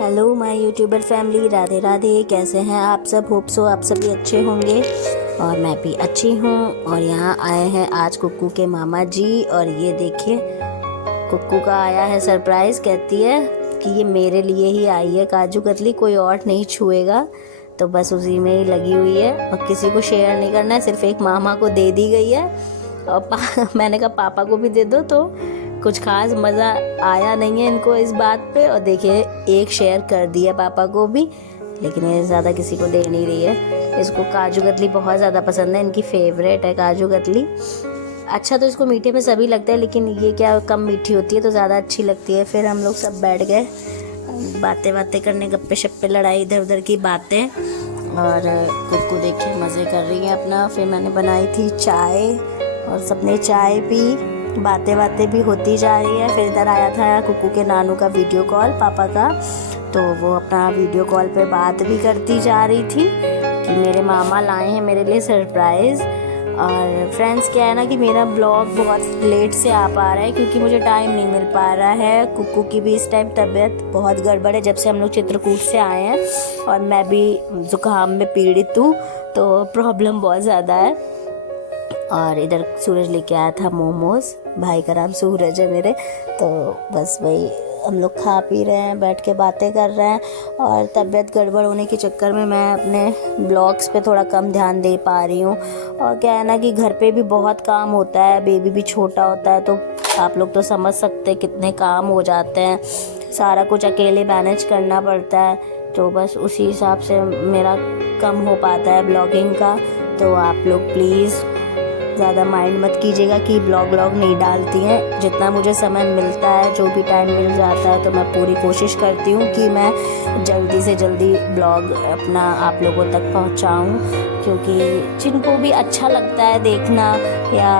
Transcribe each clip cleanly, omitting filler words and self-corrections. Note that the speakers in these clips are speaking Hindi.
Hello my YouTuber family, Radhe Radhe. कैसे हैं आप सब? होप सो आप सभी अच्छे होंगे और मैं भी अच्छी हूँ। और यहाँ आए हैं आज कुक्कू के मामा जी। और ये देखिए, कुक्कू का आया है सरप्राइज़। कहती है कि ये मेरे लिए ही आई है काजू कतली, कोई और नहीं छुएगा। तो बस उसी में ही लगी हुई है और किसी को शेयर नहीं करना है, सिर्फ एक मामा को दे दी गई है। और मैंने कहा पापा को भी दे दो, तो कुछ खास मज़ा आया नहीं है इनको इस बात पे। और देखिए, एक शेयर कर दिया पापा को भी, लेकिन ये ज़्यादा किसी को दे नहीं रही है। इसको काजू कतली बहुत ज़्यादा पसंद है, इनकी फेवरेट है काजू कतली। अच्छा तो इसको मीठे में सभी लगता है, लेकिन ये क्या कम मीठी होती है तो ज़्यादा अच्छी लगती है। फिर हम लोग सब बैठ गए बातें बातें करने, गप्पे शप्पे लड़ाई, इधर उधर की बातें। और कुक्कू देखिए मज़े कर रही है अपना। फिर मैंने बनाई थी चाय और सबने चाय पी, बातें बातें भी होती जा रही है। फिर इधर आया था कुक्कू के नानू का वीडियो कॉल, पापा का, तो वो अपना वीडियो कॉल पे बात भी करती जा रही थी कि मेरे मामा लाए हैं मेरे लिए सरप्राइज़। और फ्रेंड्स क्या है ना कि मेरा ब्लॉग बहुत लेट से आ पा रहा है क्योंकि मुझे टाइम नहीं मिल पा रहा है। कुक्कू की भी इस टाइम तबीयत बहुत गड़बड़ है जब से हम लोग चित्रकूट से आए हैं, और मैं भी जुकाम में पीड़ित हूँ, तो प्रॉब्लम बहुत ज़्यादा है। और इधर सूरज लेके आया था मोमोज, भाई का नाम सूरज है मेरे। तो बस वही हम लोग खा पी रहे हैं, बैठ के बातें कर रहे हैं। और तबीयत गड़बड़ होने के चक्कर में मैं अपने ब्लॉग्स पे थोड़ा कम ध्यान दे पा रही हूँ। और क्या है ना कि घर पे भी बहुत काम होता है, बेबी भी छोटा होता है, तो आप लोग तो समझ सकते हैं कितने काम हो जाते हैं, सारा कुछ अकेले मैनेज करना पड़ता है। तो बस उसी हिसाब से मेरा कम हो पाता है ब्लॉगिंग का। तो आप लोग प्लीज़ ज़्यादा माइंड मत कीजिएगा कि ब्लॉग नहीं डालती हैं। जितना मुझे समय मिलता है, जो भी टाइम मिल जाता है, तो मैं पूरी कोशिश करती हूँ कि मैं जल्दी से जल्दी ब्लॉग अपना आप लोगों तक पहुँचाऊँ, क्योंकि जिनको भी अच्छा लगता है देखना या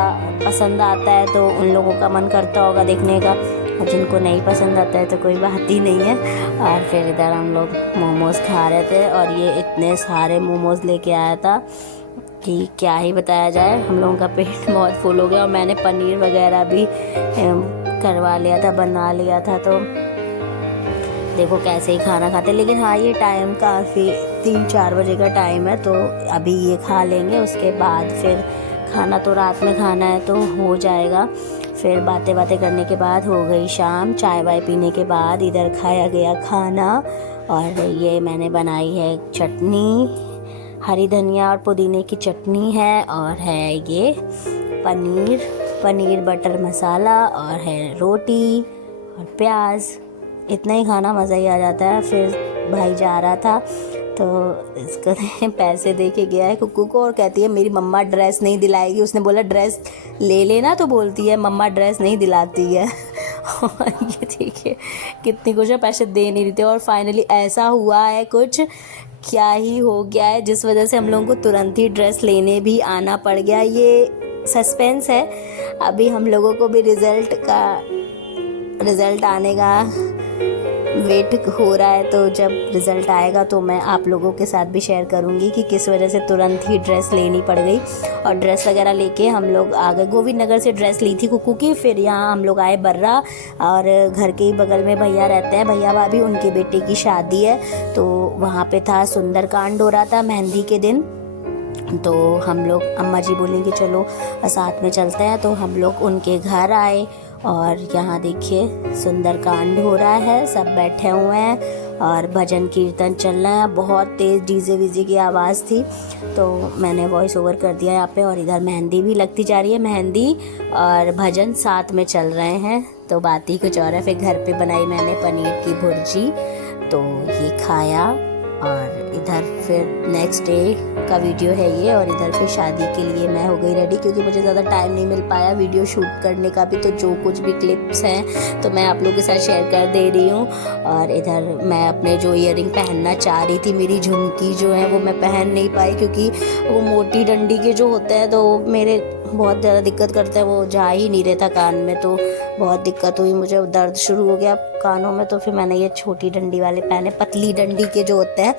पसंद आता है तो उन लोगों का मन करता होगा देखने का, और जिनको नहीं पसंद आता है तो कोई बात ही नहीं है। और फिर इधर हम लोग मोमोज़ खा रहे थे, और ये इतने सारे मोमोज़ लेके आया था कि क्या ही बताया जाए। हम लोगों का पेट बहुत फुल हो गया, और मैंने पनीर वगैरह भी करवा लिया था, बना लिया था। तो देखो कैसे ही खाना खाते। लेकिन हाँ, ये टाइम काफ़ी 3-4 बजे का टाइम है, तो अभी ये खा लेंगे, उसके बाद फिर खाना तो रात में खाना है तो हो जाएगा। फिर बातें करने के बाद हो गई शाम, चाय वाय पीने के बाद इधर खाया गया खाना। और ये मैंने बनाई है चटनी, हरी धनिया और पुदीने की चटनी है, और है ये पनीर बटर मसाला, और है रोटी और प्याज। इतना ही खाना, मज़ा ही आ जाता है। फिर भाई जा रहा था तो इसको पैसे दे के गया है कुक्कू को, और कहती है मेरी मम्मा ड्रेस नहीं दिलाएगी। उसने बोला ड्रेस ले लेना, तो बोलती है मम्मा ड्रेस नहीं दिलाती है। और ये देखिए कितनी कुछ है, पैसे दे नहीं देते। और फाइनली ऐसा हुआ है, कुछ क्या ही हो गया है, जिस वजह से हम लोगों को तुरंत ही ड्रेस लेने भी आना पड़ गया। ये सस्पेंस है, अभी हम लोगों को भी रिज़ल्ट आने का वेट हो रहा है। तो जब रिज़ल्ट आएगा तो मैं आप लोगों के साथ भी शेयर करूंगी कि किस वजह से तुरंत ही ड्रेस लेनी पड़ गई। और ड्रेस वगैरह लेके हम लोग आ गए। गोविंद नगर से ड्रेस ली थी कुक्कू की। फिर यहाँ हम लोग आए बर्रा, और घर के ही बगल में भैया रहते हैं, भैया भाभी, उनके बेटे की शादी है, तो वहाँ पे था सुंदरकांड हो रहा था मेहंदी के दिन। तो हम लोग, अम्मा जी बोलेंगे चलो साथ में चलते हैं, तो हम लोग उनके घर आए। और यहाँ देखिए सुंदरकांड हो रहा है, सब बैठे हुए हैं और भजन कीर्तन चल रहा है। बहुत तेज़ डीजे वीजे की आवाज़ थी, तो मैंने वॉइस ओवर कर दिया यहाँ पे। और इधर मेहंदी भी लगती जा रही है, मेहंदी और भजन साथ में चल रहे हैं, तो बात ही कुछ और है। फिर घर पे बनाई मैंने पनीर की भुर्जी, तो ये खाया। और इधर फिर नेक्स्ट डे का वीडियो है ये। और इधर फिर शादी के लिए मैं हो गई रेडी, क्योंकि मुझे ज़्यादा टाइम नहीं मिल पाया वीडियो शूट करने का भी। तो जो कुछ भी क्लिप्स हैं तो मैं आप लोगों के साथ शेयर कर दे रही हूँ। और इधर मैं अपने जो ईयरिंग पहनना चाह रही थी, मेरी झुमकी जो है वो मैं पहन नहीं पाई, क्योंकि वो मोटी डंडी के जो होते हैं तो मेरे बहुत ज़्यादा दिक्कत करता है, वो जा ही नहीं रहता कान में, तो बहुत दिक्कत हुई, मुझे दर्द शुरू हो गया कानों में। तो फिर मैंने ये छोटी डंडी वाले पहने, पतली डंडी के जो होते हैं,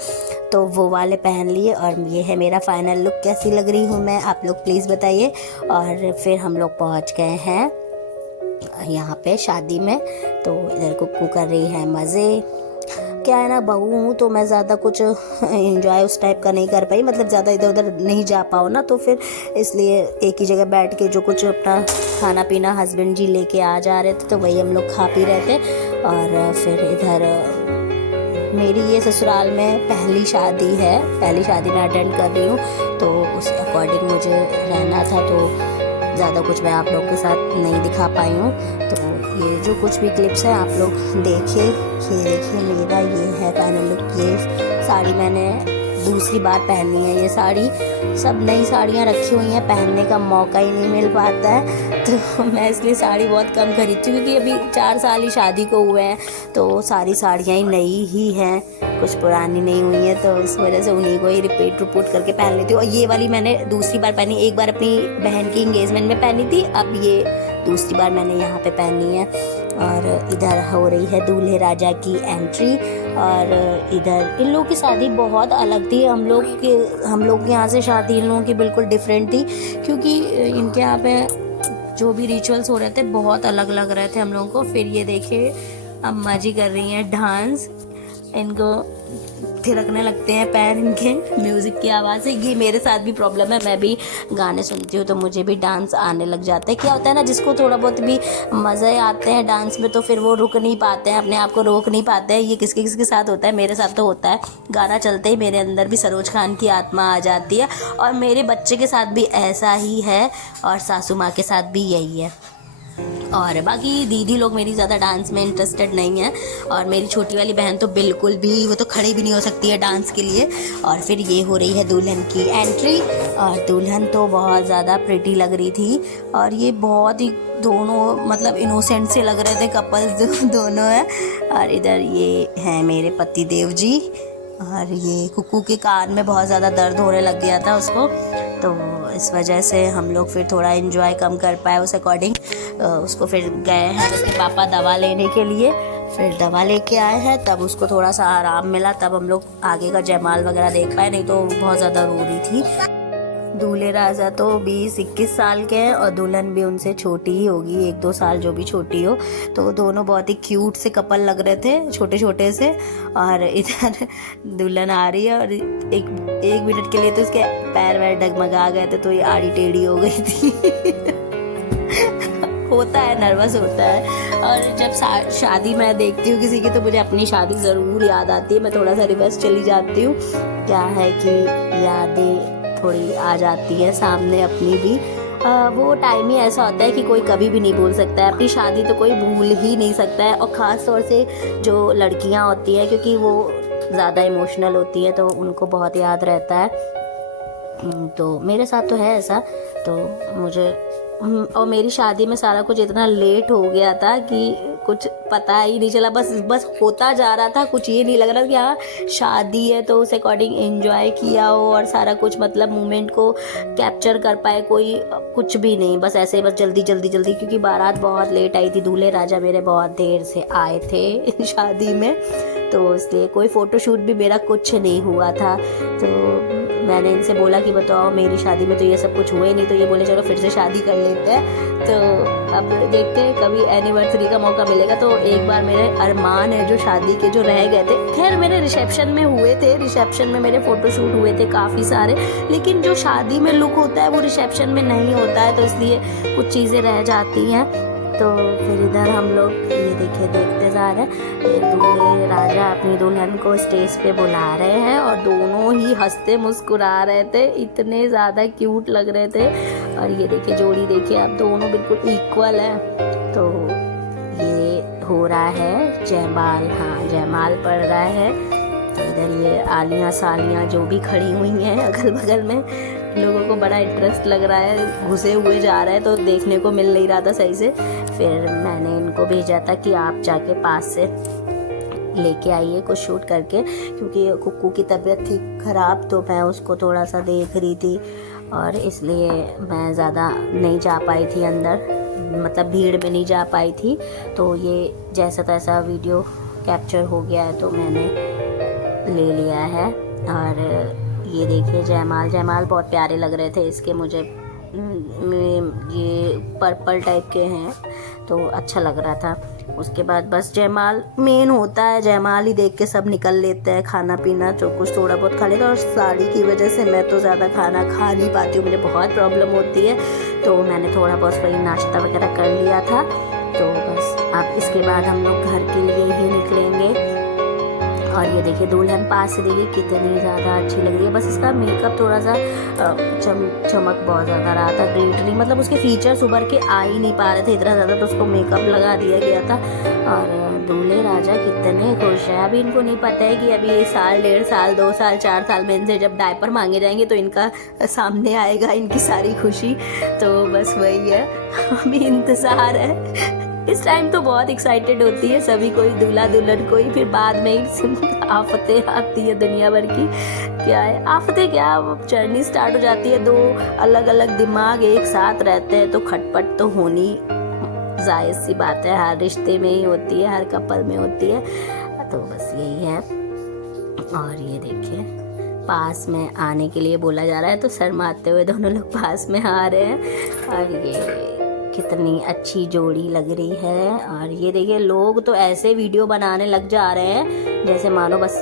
तो वो वाले पहन लिए। और ये है मेरा फाइनल लुक। कैसी लग रही हूँ मैं, आप लोग प्लीज़ बताइए। और फिर हम लोग पहुँच गए हैं यहाँ पे शादी में, तो इधर कुक्कू कर रही है मज़े। क्या है ना, बहू हूँ तो मैं ज़्यादा कुछ एंजॉय उस टाइप का नहीं कर पाई, मतलब ज़्यादा इधर उधर नहीं जा पाओ ना, तो फिर इसलिए एक ही जगह बैठ के जो कुछ अपना खाना पीना हस्बैंड जी लेके आ जा रहे थे तो वही हम लोग खा पी रहे थे। और फिर इधर मेरी ये ससुराल में पहली शादी है, पहली शादी मैं अटेंड कर रही हूँ, तो उस अकॉर्डिंग मुझे रहना था, तो ज़्यादा कुछ मैं आप लोग के साथ नहीं दिखा पाई हूँ। तो ये जो कुछ भी क्लिप्स हैं आप लोग देखिए। ये देखिए मेरा ये है फाइनल लुक। ये साड़ी मैंने दूसरी बार पहनी है। ये साड़ी, सब नई साड़ियाँ रखी हुई हैं, पहनने का मौका ही नहीं मिल पाता है, तो मैं इसलिए साड़ी बहुत कम खरीदती हूँ, क्योंकि अभी 4 साल ही शादी को हुए हैं, तो सारी साड़ियाँ ही नई ही हैं, कुछ पुरानी नहीं हुई है, तो इस वजह से उन्हीं को ही रिपीट कर के पहन लेती हूँ। और ये वाली मैंने दूसरी बार पहनी, एक बार अपनी बहन की इंगेजमेंट में पहनी थी, अब ये दूसरी बार मैंने यहाँ पे पहनी है। और इधर हो रही है दूल्हे राजा की एंट्री। और इधर इन लोगों की शादी बहुत अलग थी, हम लोग के यहाँ से शादी इन लोगों की बिल्कुल डिफरेंट थी, क्योंकि इनके यहाँ पे जो भी रिचुअल्स हो रहे थे बहुत अलग लग रहे थे हम लोगों को। फिर ये देखिए अम्मा जी कर रही हैं डांस, इनको थिरकने लगते हैं पैर इनके म्यूज़िक की आवाज़ से। ये मेरे साथ भी प्रॉब्लम है, मैं भी गाने सुनती हूँ तो मुझे भी डांस आने लग जाता है। क्या होता है ना, जिसको थोड़ा बहुत भी मज़े आते हैं डांस में तो फिर वो रुक नहीं पाते हैं, अपने आप को रोक नहीं पाते हैं। ये किसके साथ होता है, मेरे साथ तो होता है। गाना चलते ही मेरे अंदर भी सरोज खान की आत्मा आ जाती है, और मेरे बच्चे के साथ भी ऐसा ही है, और सासू माँ के साथ भी यही है। और बाकी दीदी लोग मेरी ज़्यादा डांस में इंटरेस्टेड नहीं है, और मेरी छोटी वाली बहन तो बिल्कुल भी, वो तो खड़ी भी नहीं हो सकती है डांस के लिए। और फिर ये हो रही है दुल्हन की एंट्री, और दुल्हन तो बहुत ज़्यादा प्रिटी लग रही थी, और ये बहुत ही दोनों मतलब इनोसेंट से लग रहे थे कपल्स दोनों हैं। और इधर ये हैं मेरे पति देव जी, और ये कुक्कू के कान में बहुत ज़्यादा दर्द होने लग गया था उसको, तो इस वजह से हम लोग फिर थोड़ा एंजॉय कम कर पाए उस अकॉर्डिंग। उसको फिर गए हैं उसके पापा दवा लेने के लिए, फिर दवा लेके आए हैं, तब उसको थोड़ा सा आराम मिला, तब हम लोग आगे का जयमाल वगैरह देख पाए, नहीं तो बहुत ज़्यादा रो रही थी। दूल्हे राजा तो 20-21 साल के हैं, और दुल्हन भी उनसे छोटी ही होगी, 1-2 साल जो भी छोटी हो, तो दोनों बहुत ही क्यूट से कपल लग रहे थे, छोटे छोटे से। और इधर दुल्हन आ रही है, और एक मिनट के लिए तो उसके पैर वैर डगमगा गए थे, तो ये आड़ी टेढ़ी हो गई थी होता है, नर्वस होता है। और जब शादी मैं देखती हूँ किसी की, तो मुझे अपनी शादी ज़रूर याद आती है, मैं थोड़ा सा रिवर्स चली जाती हूँ। क्या है कि यादें थोड़ी आ जाती है सामने अपनी भी। वो टाइम ही ऐसा होता है कि कोई कभी भी नहीं भूल सकता है, अपनी शादी तो कोई भूल ही नहीं सकता है। और ख़ास तौर से जो लड़कियां होती हैं, क्योंकि वो ज़्यादा इमोशनल होती हैं, तो उनको बहुत याद रहता है। तो मेरे साथ तो है ऐसा, तो मुझे और मेरी शादी में सारा कुछ इतना लेट हो गया था कि कुछ पता ही नहीं चला, बस होता जा रहा था, कुछ ये नहीं लग रहा कि हाँ शादी है, तो उस अकॉर्डिंग एंजॉय किया हो और सारा कुछ मतलब मोमेंट को कैप्चर कर पाए, कोई कुछ भी नहीं, बस ऐसे बस जल्दी जल्दी जल्दी, क्योंकि बारात बहुत लेट आई थी, दूल्हे राजा मेरे बहुत देर से आए थे शादी में, तो इसलिए कोई फ़ोटोशूट भी मेरा कुछ नहीं हुआ था। तो मैंने इनसे बोला कि बताओ मेरी शादी में तो ये सब कुछ हुआ ही नहीं, तो ये बोले चलो फिर से शादी कर लेते हैं। तो अब देखते हैं कभी एनिवर्सरी का मौका मिलेगा, तो एक बार मेरे अरमान है जो शादी के जो रह गए थे, खैर मेरे रिसेप्शन में हुए थे, रिसेप्शन में मेरे फ़ोटोशूट हुए थे काफ़ी सारे, लेकिन जो शादी में लुक होता है वो रिसेप्शन में नहीं होता है, तो इसलिए कुछ चीज़ें रह जाती हैं। तो फिर इधर हम लोग ये देखते जा रहे हैं, दूल्हे राजा अपनी दुल्हन को स्टेज पे बुला रहे हैं, और दोनों ही हंसते मुस्कुरा रहे थे, इतने ज़्यादा क्यूट लग रहे थे। और ये देखिए जोड़ी देखिए, आप दोनों बिल्कुल इक्वल है। तो ये हो रहा है जयमाल, हाँ जयमाल पड़ रहा है। तो इधर ये आलियाँ सालियाँ जो भी खड़ी हुई हैं अगल बगल में, लोगों को बड़ा इंटरेस्ट लग रहा है, घुसे हुए जा रहे हैं, तो देखने को मिल नहीं रहा था सही से। फिर मैंने इनको भेजा था कि आप जाके पास से लेके आइए कुछ शूट करके, क्योंकि कुक्कू की तबीयत थी ख़राब, तो मैं उसको थोड़ा सा देख रही थी, और इसलिए मैं ज़्यादा नहीं जा पाई थी अंदर, मतलब भीड़ में नहीं जा पाई थी। तो ये जैसा तैसा वीडियो कैप्चर हो गया है, तो मैंने ले लिया है। और ये देखिए जयमाल बहुत प्यारे लग रहे थे इसके मुझे, ये पर्पल टाइप के हैं, तो अच्छा लग रहा था। उसके बाद बस जयमाल मेन होता है, जयमाल ही देख के सब निकल लेते हैं। खाना पीना जो कुछ थोड़ा बहुत खा लेगा, और साड़ी की वजह से मैं तो ज़्यादा खाना खा नहीं पाती हूँ, मुझे बहुत प्रॉब्लम होती है। तो मैंने थोड़ा बहुत वही नाश्ता वगैरह कर लिया था। तो बस अब इसके बाद हम लोग घर के लिए ही निकलेंगे। और ये देखिए दुल्हन पास से देखिए कितनी ज़्यादा अच्छी लग रही है। बस इसका मेकअप थोड़ा सा चमक बहुत ज़्यादा रहा था, ग्लिटरी, मतलब उसके फीचर्स उभर के आ ही नहीं पा रहे थे इतना ज़्यादा, तो उसको मेकअप लगा दिया गया था। और दूल्हे राजा कितने खुश हैं। अभी इनको नहीं पता है कि अभी 1 साल 1.5 साल 2 साल 4 साल में इनसे जब डायपर मांगे जाएंगे तो इनका सामने आएगा इनकी सारी खुशी। तो बस वही है, अभी इंतज़ार है। इस टाइम तो बहुत एक्साइटेड होती है सभी, कोई दूल्हा दुल्हन कोई, फिर बाद में ही आफतें आती है दुनिया भर की। क्या है आफतें, क्या जर्नी स्टार्ट हो जाती है, दो अलग अलग दिमाग एक साथ रहते हैं तो खटपट तो होनी जायज़ सी बात है, हर रिश्ते में ही होती है, हर कपल में होती है। तो बस यही है। और ये देखिए पास में आने के लिए बोला जा रहा है, तो शर्माते हुए दोनों लोग पास में आ रहे हैं। और ये कितनी अच्छी जोड़ी लग रही है। और ये देखिए लोग तो ऐसे वीडियो बनाने लग जा रहे हैं जैसे मानो बस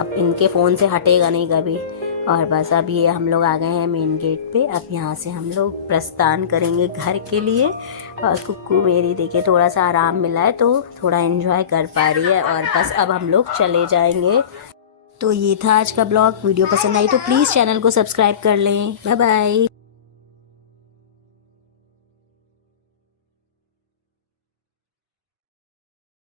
अब इनके फ़ोन से हटेगा नहीं कभी। और बस अब ये हम लोग आ गए हैं मेन गेट पे। अब यहाँ से हम लोग प्रस्थान करेंगे घर के लिए। और कुक्कू मेरी देखिए थोड़ा सा आराम मिला है तो थोड़ा एंजॉय कर पा रही है। और बस अब हम लोग चले जाएंगे। तो ये था आज का ब्लॉग। वीडियो पसंद आई तो प्लीज़ चैनल को सब्सक्राइब कर लें। Bye bye.